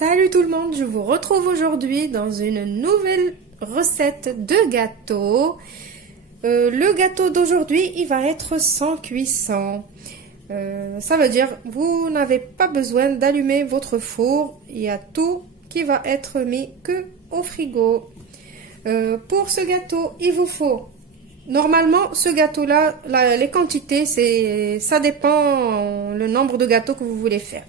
Salut tout le monde, je vous retrouve aujourd'hui dans une nouvelle recette de gâteau. Le gâteau d'aujourd'hui, il va être sans cuisson. Ça veut dire vous n'avez pas besoin d'allumer votre four. Il y a tout qui va être mis que au frigo. Pour ce gâteau, il vous faut... Normalement, ce gâteau-là, les quantités, ça dépend le nombre de gâteaux que vous voulez faire.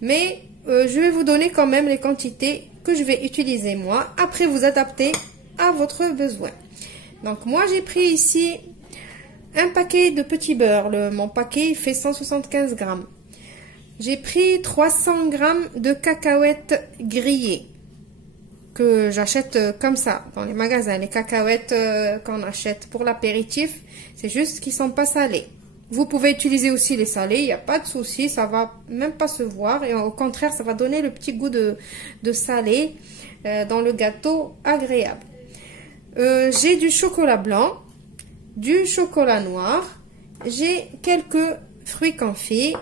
Mais je vais vous donner quand même les quantités que je vais utiliser moi. Après, vous adaptez à votre besoin. Donc, moi, j'ai pris ici un paquet de petits beurre. Mon paquet fait 175 grammes. J'ai pris 300 grammes de cacahuètes grillées que j'achète comme ça dans les magasins. Les cacahuètes qu'on achète pour l'apéritif, c'est juste qu'ils sont pas salés. Vous pouvez utiliser aussi les salés, il n'y a pas de souci, ça va même pas se voir et au contraire, ça va donner le petit goût de salé dans le gâteau agréable. J'ai du chocolat blanc, du chocolat noir, j'ai quelques fruits confits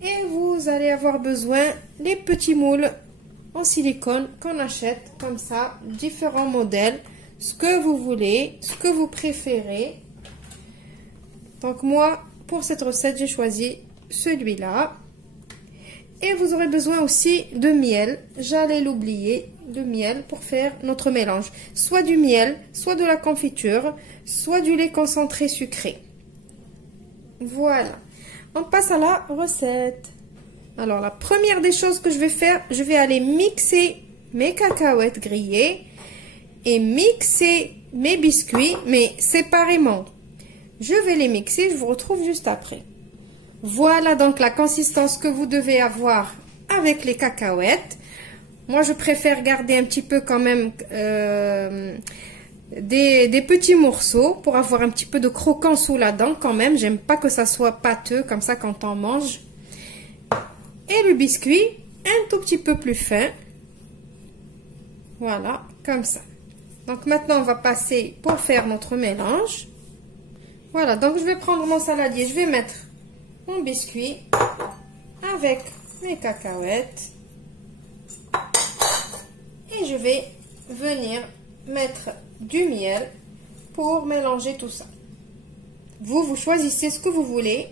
et vous allez avoir besoin des petits moules en silicone qu'on achète comme ça, différents modèles, ce que vous voulez, ce que vous préférez. Donc moi, pour cette recette, j'ai choisi celui-là. Et vous aurez besoin aussi de miel. J'allais l'oublier, de miel pour faire notre mélange. Soit du miel, soit de la confiture, soit du lait concentré sucré. Voilà. On passe à la recette. Alors, la première des choses que je vais faire, je vais aller mixer mes cacahuètes grillées et mixer mes biscuits, mais séparément. Je vais les mixer, je vous retrouve juste après. Voilà donc la consistance que vous devez avoir avec les cacahuètes. Moi, je préfère garder un petit peu quand même des petits morceaux pour avoir un petit peu de croquant sous la dent quand même. J'aime pas que ça soit pâteux comme ça quand on mange. Et le biscuit, un tout petit peu plus fin. Voilà, comme ça. Donc maintenant, on va passer pour faire notre mélange. Voilà, donc je vais prendre mon saladier. Je vais mettre mon biscuit avec mes cacahuètes. Et je vais venir mettre du miel pour mélanger tout ça. Vous choisissez ce que vous voulez.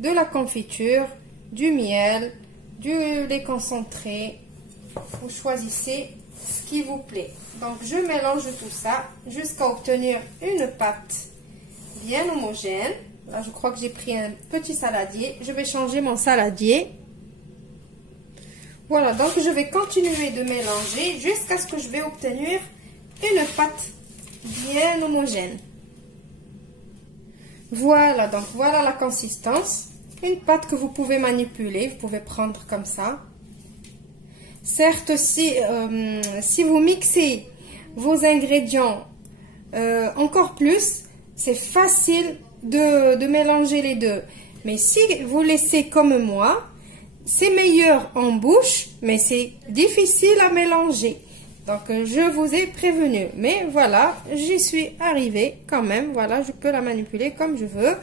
De la confiture, du miel, du lait concentré, vous choisissez ce qui vous plaît. Donc je mélange tout ça jusqu'à obtenir une pâte bien homogène. Là je crois que j'ai pris un petit saladier, je vais changer mon saladier. Voilà, donc je vais continuer de mélanger jusqu'à ce que je vais obtenir une pâte bien homogène. Voilà, donc voilà la consistance. Une pâte que vous pouvez manipuler, vous pouvez prendre comme ça. Certes, si vous mixez vos ingrédients encore plus, c'est facile de mélanger les deux. Mais si vous laissez comme moi, c'est meilleur en bouche, mais c'est difficile à mélanger. Donc, je vous ai prévenu. Mais voilà, j'y suis arrivée quand même. Voilà, je peux la manipuler comme je veux.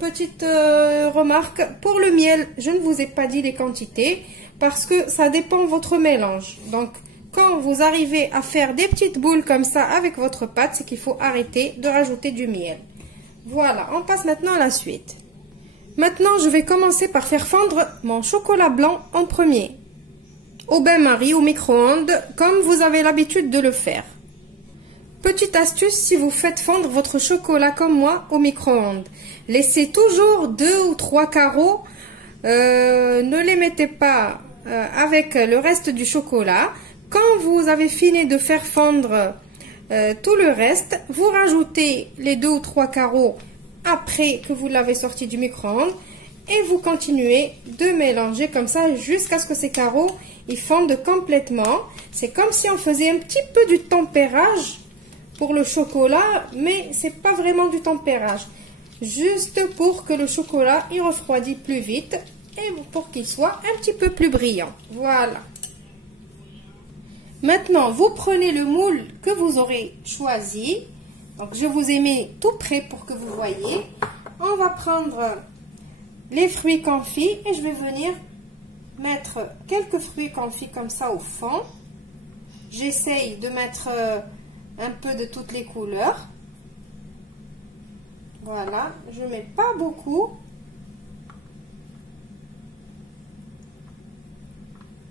Petite remarque, pour le miel, je ne vous ai pas dit les quantités parce que ça dépend de votre mélange. Donc, quand vous arrivez à faire des petites boules comme ça avec votre pâte, c'est qu'il faut arrêter de rajouter du miel. Voilà, on passe maintenant à la suite. Maintenant, je vais commencer par faire fondre mon chocolat blanc en premier. Au bain-marie, au micro-ondes, comme vous avez l'habitude de le faire. Petite astuce, si vous faites fondre votre chocolat comme moi au micro-ondes, laissez toujours 2 ou 3 carreaux, ne les mettez pas avec le reste du chocolat. Quand vous avez fini de faire fondre tout le reste, vous rajoutez les 2 ou 3 carreaux après que vous l'avez sorti du micro-ondes et vous continuez de mélanger comme ça jusqu'à ce que ces carreaux ils fondent complètement. C'est comme si on faisait un petit peu du tempérage pour le chocolat, mais c'est pas vraiment du tempérage. Juste pour que le chocolat il refroidit plus vite et pour qu'il soit un petit peu plus brillant. Voilà. Maintenant, vous prenez le moule que vous aurez choisi. Donc, je vous ai mis tout prêt pour que vous voyez. On va prendre les fruits confits et je vais venir mettre quelques fruits confits comme ça au fond. J'essaye de mettre un peu de toutes les couleurs. Voilà, je mets pas beaucoup.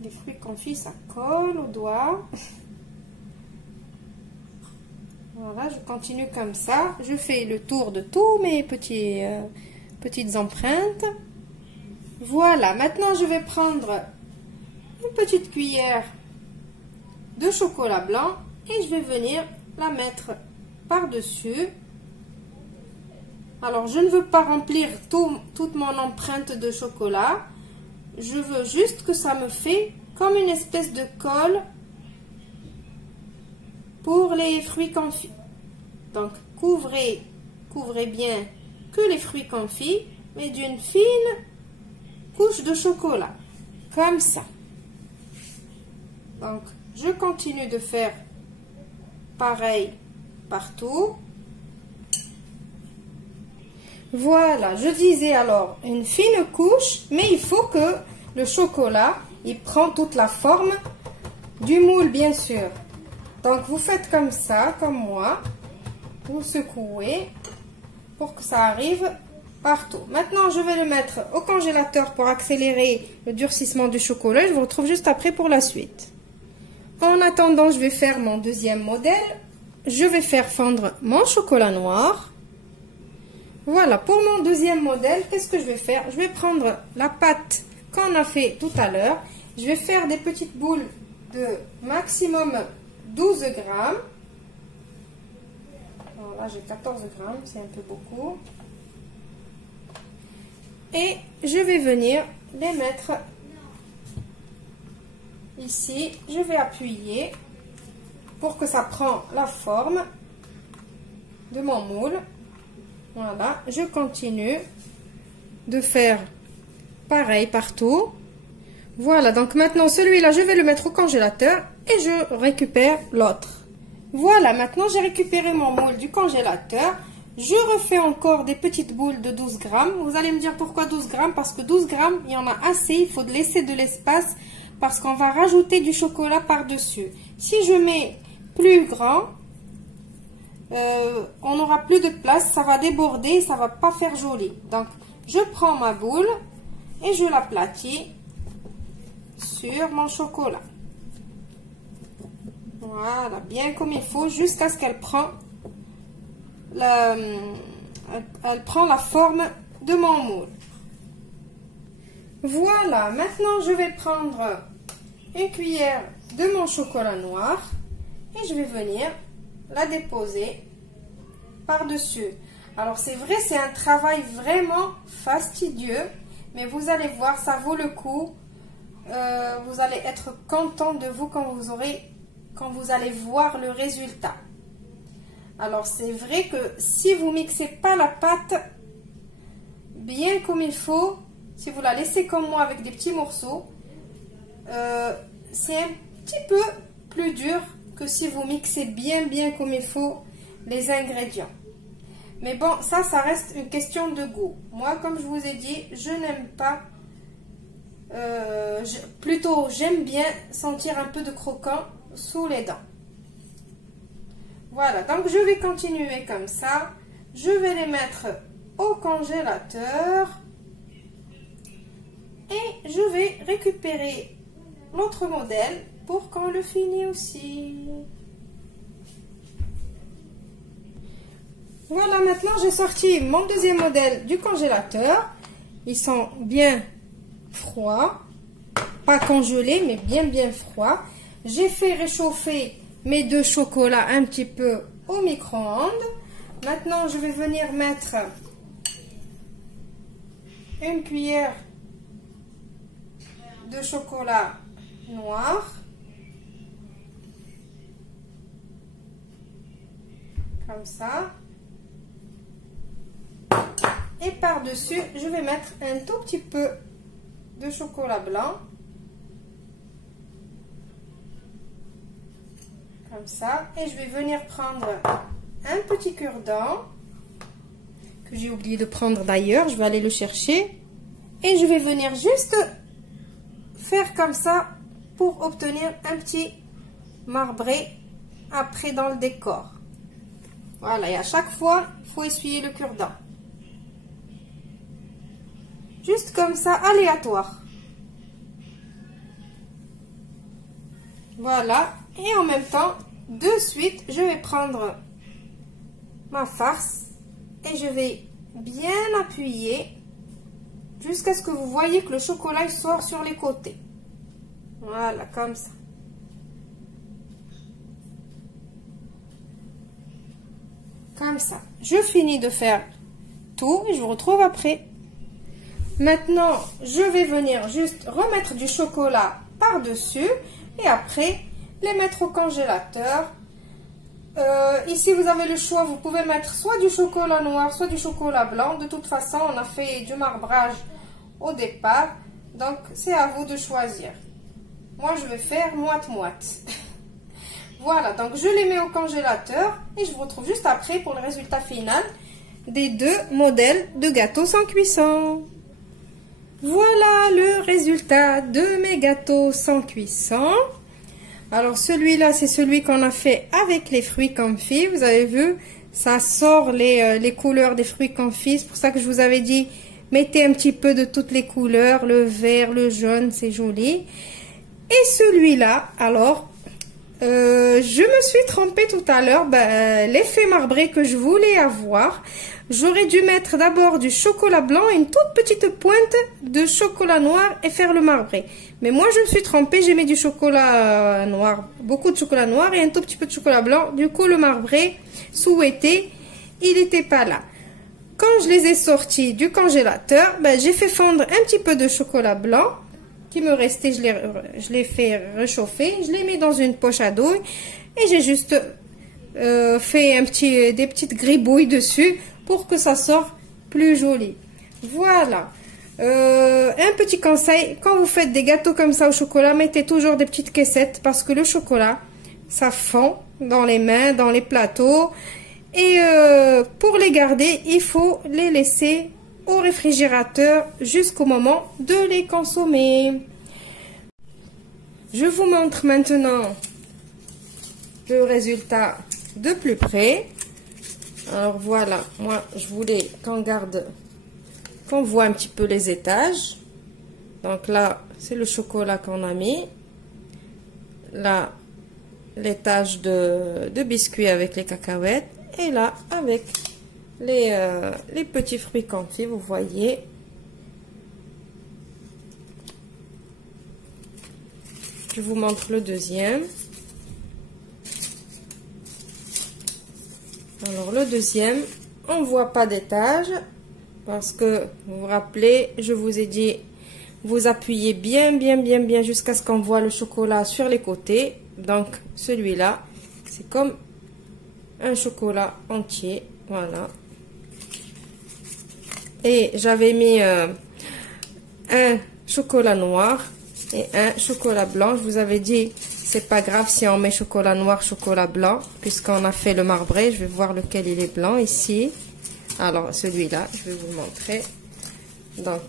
Les fruits confits, ça colle aux doigts. Voilà, je continue comme ça. Je fais le tour de tous mes petites empreintes. Voilà, maintenant je vais prendre une petite cuillère de chocolat blanc et je vais venir la mettre par-dessus. Alors, je ne veux pas remplir toute mon empreinte de chocolat. Je veux juste que ça me fait comme une espèce de colle pour les fruits confits. Donc, couvrez bien que les fruits confits, mais d'une fine couche de chocolat, comme ça. Donc, je continue de faire pareil partout. Voilà, je disais alors une fine couche, mais il faut que le chocolat, il prend toute la forme du moule, bien sûr. Donc, vous faites comme ça, comme moi. Vous secouez pour que ça arrive partout. Maintenant, je vais le mettre au congélateur pour accélérer le durcissement du chocolat. Je vous retrouve juste après pour la suite. En attendant, je vais faire mon deuxième modèle. Je vais faire fondre mon chocolat noir. Voilà, pour mon deuxième modèle, qu'est-ce que je vais faire? Je vais prendre la pâte qu'on a fait tout à l'heure. Je vais faire des petites boules de maximum 12 grammes. Voilà, j'ai 14 grammes, c'est un peu beaucoup. Et je vais venir les mettre ici. Je vais appuyer pour que ça prenne la forme de mon moule. Voilà, je continue de faire pareil partout. Voilà, donc maintenant celui-là, je vais le mettre au congélateur et je récupère l'autre. Voilà, maintenant j'ai récupéré mon moule du congélateur. Je refais encore des petites boules de 12 grammes. Vous allez me dire pourquoi 12 grammes? Parce que 12 grammes, il y en a assez, il faut laisser de l'espace parce qu'on va rajouter du chocolat par-dessus. Si je mets plus grand, on n'aura plus de place, ça va déborder, ça va pas faire joli. Donc, je prends ma boule et je l'aplatis sur mon chocolat. Voilà, bien comme il faut, jusqu'à ce qu'elle prend la forme de mon moule. Voilà, maintenant je vais prendre une cuillère de mon chocolat noir et je vais venir la déposer par-dessus. Alors c'est vrai, c'est un travail vraiment fastidieux, mais vous allez voir, ça vaut le coup. Vous allez être content de vous quand vous allez voir le résultat. Alors c'est vrai que si vous mixez pas la pâte bien comme il faut, si vous la laissez comme moi avec des petits morceaux, c'est un petit peu plus dur que si vous mixez bien comme il faut les ingrédients. Mais bon, ça reste une question de goût. Moi, comme je vous ai dit, je n'aime pas, plutôt j'aime bien sentir un peu de croquant sous les dents. Voilà, donc je vais continuer comme ça. Je vais les mettre au congélateur. Et je vais récupérer l'autre modèle pour qu'on le finisse aussi. Voilà, maintenant j'ai sorti mon deuxième modèle du congélateur. Ils sont bien froids, pas congelés, mais bien froids. J'ai fait réchauffer mes deux chocolats un petit peu au micro-ondes. Maintenant, je vais venir mettre une cuillère de chocolat noir. Comme ça. Et par-dessus, je vais mettre un tout petit peu de chocolat blanc. Comme ça. Et je vais venir prendre un petit cure-dent que j'ai oublié de prendre d'ailleurs. Je vais aller le chercher. Et je vais venir juste faire comme ça pour obtenir un petit marbré après dans le décor. Voilà, et à chaque fois, il faut essuyer le cure-dent. Juste comme ça, aléatoire. Voilà, et en même temps, de suite, je vais prendre ma farce et je vais bien appuyer jusqu'à ce que vous voyez que le chocolat sort sur les côtés. Voilà, comme ça. Comme ça. Je finis de faire tout et je vous retrouve après. Maintenant, je vais venir juste remettre du chocolat par-dessus et après les mettre au congélateur. Ici, vous avez le choix, vous pouvez mettre soit du chocolat noir, soit du chocolat blanc. De toute façon, on a fait du marbrage au départ, donc c'est à vous de choisir. Moi, je vais faire moite-moite. Voilà, donc je les mets au congélateur et je vous retrouve juste après pour le résultat final des deux modèles de gâteaux sans cuisson. Voilà le résultat de mes gâteaux sans cuisson. Alors celui-là, c'est celui qu'on a fait avec les fruits confits. Vous avez vu, ça sort les couleurs des fruits confits. C'est pour ça que je vous avais dit, mettez un petit peu de toutes les couleurs. Le vert, le jaune, c'est joli. Et celui-là, alors, je me suis trompée tout à l'heure. L'effet marbré que je voulais avoir, j'aurais dû mettre d'abord du chocolat blanc et une toute petite pointe de chocolat noir et faire le marbré. Mais moi, je me suis trompée, j'ai mis du chocolat noir, beaucoup de chocolat noir et un tout petit peu de chocolat blanc. Du coup, le marbré souhaité, il n'était pas là. Quand je les ai sortis du congélateur, j'ai fait fondre un petit peu de chocolat blanc qui me restait, je l'ai fait réchauffer, je l'ai mis dans une poche à douille et j'ai juste fait des petites gribouilles dessus pour que ça sorte plus joli. Voilà. Un petit conseil, quand vous faites des gâteaux comme ça au chocolat, mettez toujours des petites caissettes parce que le chocolat, ça fond dans les mains, dans les plateaux. Et pour les garder, il faut les laisser au réfrigérateur jusqu'au moment de les consommer. Je vous montre maintenant le résultat de plus près. Alors voilà, moi je voulais qu'on voit un petit peu les étages. Donc là, c'est le chocolat qu'on a mis. Là, l'étage de biscuits avec les cacahuètes. Et là, avec les petits fruits confits, vous voyez. Je vous montre le deuxième. Alors le deuxième, on voit pas d'étage parce que vous vous rappelez, je vous ai dit, vous appuyez bien jusqu'à ce qu'on voit le chocolat sur les côtés. Donc celui-là, c'est comme un chocolat entier, voilà. Et j'avais mis un chocolat noir et un chocolat blanc. Je vous avais dit, c'est pas grave si on met chocolat noir, chocolat blanc, puisqu'on a fait le marbré. Je vais voir lequel il est blanc ici. Alors celui-là, je vais vous montrer. Donc,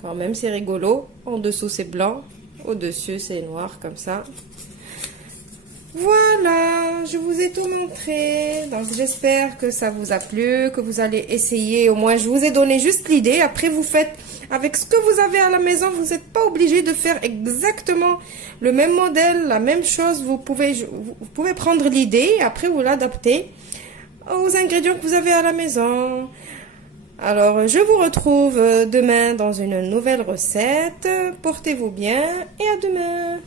quand même c'est rigolo. En dessous c'est blanc, au-dessus c'est noir comme ça. Voilà, je vous ai tout montré. Donc j'espère que ça vous a plu, que vous allez essayer. Au moins je vous ai donné juste l'idée. Après vous faites avec ce que vous avez à la maison. Vous n'êtes pas obligé de faire exactement le même modèle, la même chose. Vous pouvez prendre l'idée et après vous l'adaptez aux ingrédients que vous avez à la maison. Alors je vous retrouve demain dans une nouvelle recette. Portez-vous bien et à demain.